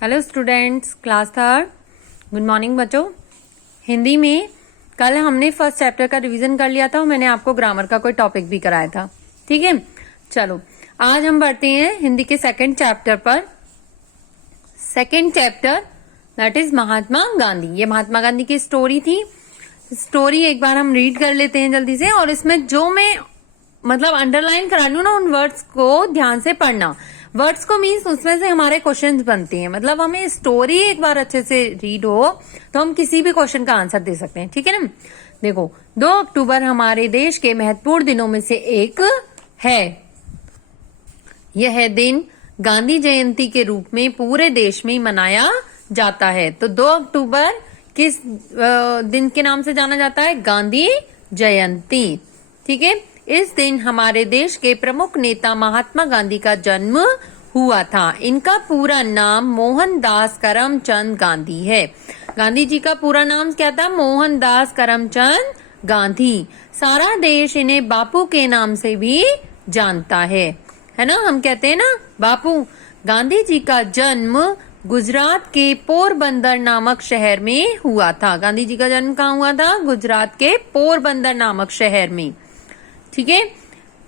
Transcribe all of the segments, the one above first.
Hello students, class third. Good morning बच्चों। हिंदी में कल हमने फर्स्ट चैप्टर का रिवीजन कर लिया था और मैंने आपको ग्रामर का कोई टॉपिक भी कराया था। ठीक है, चलो आज हम बढ़ते हैं हिंदी के सेकंड चैप्टर पर। Second chapter that is Mahatma Gandhi. ये महात्मा गांधी की स्टोरी थी। स्टोरी एक बार हम रीड कर लेते हैं जल्दी से, और इसमें जो मैं अंडरलाइन करा लूं ना, उन वर्ड्स को ध्यान से पढ़ना। वर्ड्स को मीन्स उसमें से हमारे क्वेश्चंस बनते हैं। हमें स्टोरी एक बार अच्छे से रीड हो तो हम किसी भी क्वेश्चन का आंसर दे सकते हैं। ठीक है ना। देखो, 2 अक्टूबर हमारे देश के महत्वपूर्ण दिनों में से एक है। यह दिन गांधी जयंती के रूप में पूरे देश में मनाया जाता है। तो 2 अक्टूबर किस दिन के नाम से जाना जाता है? गांधी जयंती। ठीक है। इस दिन हमारे देश के प्रमुख नेता महात्मा गांधी का जन्म हुआ था। इनका पूरा नाम मोहनदास करमचंद गांधी है। गांधी जी का पूरा नाम क्या था? मोहनदास करमचंद गांधी। सारा देश इन्हें बापू के नाम से भी जानता है ना। हम कहते हैं ना बापू। गांधी जी का जन्म गुजरात के पोरबंदर नामक शहर में हुआ था। गांधी जी का जन्म कहाँ हुआ था? गुजरात के पोरबंदर नामक शहर में। ठीक है।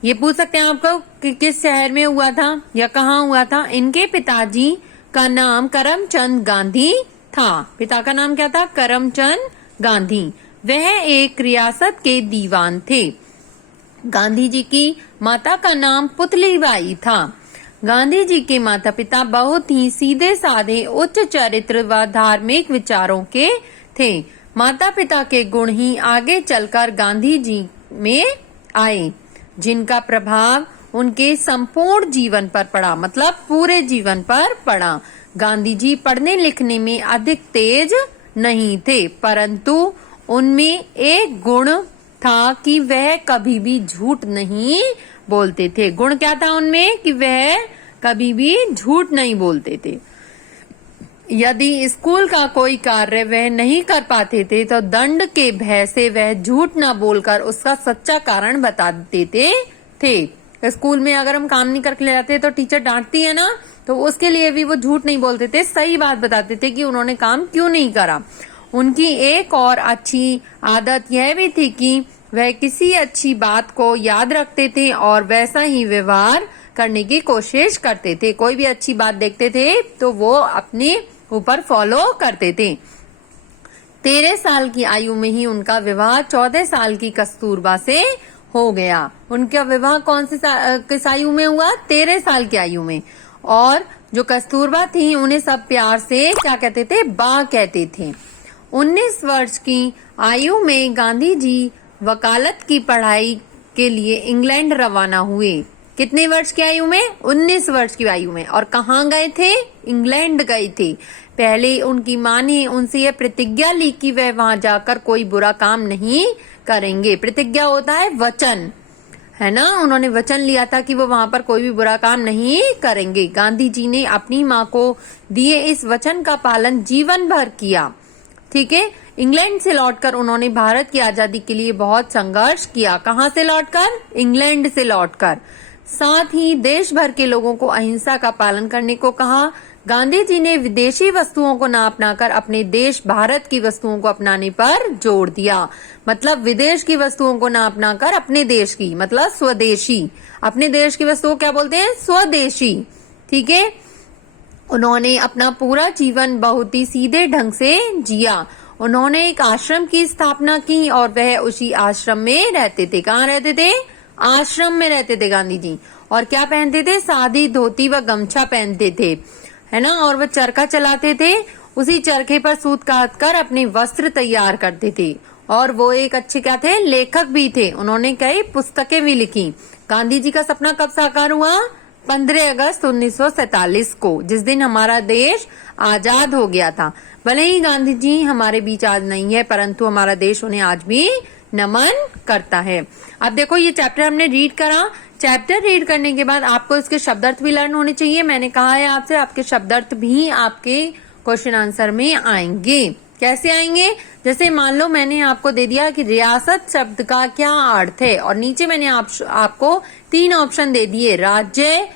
ये पूछ सकते हैं आपको कि किस शहर में हुआ था या कहाँ हुआ था। इनके पिताजी का नाम करमचंद गांधी था। पिता का नाम क्या था? करमचंद गांधी। वह एक रियासत के दीवान थे। गांधी जी की माता का नाम पुतलीबाई था। गांधी जी के माता पिता बहुत ही सीधे साधे, उच्च चरित्र व धार्मिक विचारों के थे। माता पिता के गुण ही आगे चलकर गांधी जी में आए, जिनका प्रभाव उनके संपूर्ण जीवन पर पड़ा, पूरे जीवन पर पड़ा। गांधी जी पढ़ने लिखने में अधिक तेज नहीं थे, परंतु उनमें एक गुण था कि वह कभी भी झूठ नहीं बोलते थे। गुण क्या था उनमें? कि वह कभी भी झूठ नहीं बोलते थे। यदि स्कूल का कोई कार्य वह नहीं कर पाते थे तो दंड के भय से वह झूठ न बोलकर उसका सच्चा कारण बता देते थे। स्कूल में अगर हम काम नहीं करके ले जाते तो टीचर डांटती है ना, तो उसके लिए भी वो झूठ नहीं बोलते थे, सही बात बताते थे कि उन्होंने काम क्यों नहीं करा। उनकी एक और अच्छी आदत यह भी थी कि वह किसी अच्छी बात को याद रखते थे और वैसा ही व्यवहार करने की कोशिश करते थे। कोई भी अच्छी बात देखते थे तो वो अपने ऊपर फॉलो करते थे। 13 साल की आयु में ही उनका विवाह 14 साल की कस्तूरबा से हो गया। उनका विवाह कौन सी किस आयु में हुआ? 13 साल की आयु में। और जो कस्तूरबा थी उन्हें सब प्यार से क्या कहते थे? बा कहते थे। 19 वर्ष की आयु में गांधी जी वकालत की पढ़ाई के लिए इंग्लैंड रवाना हुए। कितने वर्ष की आयु में? 19 वर्ष की आयु में। और कहाँ गए थे? इंग्लैंड गए थे। पहले उनकी माँ ने उनसे यह प्रतिज्ञा ली कि वह वहां जाकर कोई बुरा काम नहीं करेंगे। प्रतिज्ञा होता है वचन, है ना। उन्होंने वचन लिया था कि वो वहां पर कोई भी बुरा काम नहीं करेंगे। गांधी जी ने अपनी माँ को दिए इस वचन का पालन जीवन भर किया। ठीक है। इंग्लैंड से लौटकर उन्होंने भारत की आजादी के लिए बहुत संघर्ष किया। कहाँ से लौटकर? इंग्लैंड से लौटकर। साथ ही देश भर के लोगों को अहिंसा का पालन करने को कहा। गांधी जी ने विदेशी वस्तुओं को न अपनाकर अपने देश भारत की वस्तुओं को अपनाने पर जोर दिया। विदेश की वस्तुओं को न अपनाकर अपने देश की, स्वदेशी। अपने देश की वस्तुओं क्या बोलते हैं? स्वदेशी। ठीक है। उन्होंने अपना पूरा जीवन बहुत ही सीधे ढंग से जिया। उन्होंने एक आश्रम की स्थापना की और वह उसी आश्रम में रहते थे। कहाँ रहते थे? आश्रम में रहते थे गांधी जी। और क्या पहनते थे? सादी धोती व गमछा पहनते थे, है ना। और वह चरखा चलाते थे। उसी चरखे पर सूत काट कर अपने वस्त्र तैयार करते थे। और वो एक अच्छे क्या थे? लेखक भी थे। उन्होंने कई पुस्तकें भी लिखी। गांधी जी का सपना कब साकार हुआ? 15 अगस्त 1947 को, जिस दिन हमारा देश आजाद हो गया था। भले ही गांधी जी हमारे बीच आज नहीं है, परंतु हमारा देश उन्हें आज भी नमन करता है। अब देखो, ये चैप्टर हमने रीड करा। चैप्टर रीड करने के बाद आपको इसके शब्दार्थ भी लर्न होने चाहिए। मैंने कहा है आपसे, आपके शब्दार्थ भी आपके क्वेश्चन आंसर में आएंगे। कैसे आएंगे? जैसे मान लो मैंने आपको दे दिया कि रियासत शब्द का क्या अर्थ है, और नीचे मैंने आपको 3 ऑप्शन दे दिए, राज्य,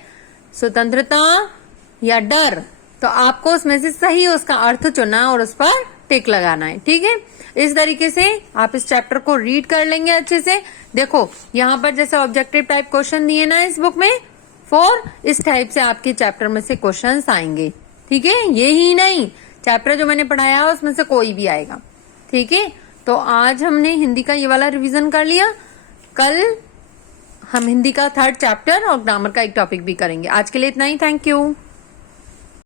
स्वतंत्रता या डर। तो आपको उसमें से सही उसका अर्थ चुनना है और उस पर टिक लगाना है। ठीक है, इस तरीके से आप इस चैप्टर को रीड कर लेंगे अच्छे से। देखो यहाँ पर जैसे ऑब्जेक्टिव टाइप क्वेश्चन दिए ना इस बुक में 4, इस टाइप से आपके चैप्टर में से क्वेश्चंस आएंगे। ठीक है, ये ही नहीं, चैप्टर जो मैंने पढ़ाया है उसमें से कोई भी आएगा। ठीक है, तो आज हमने हिंदी का ये वाला रिवीजन कर लिया। कल हम हिंदी का 3rd चैप्टर और ग्रामर का एक टॉपिक भी करेंगे। आज के लिए इतना ही। Thank you.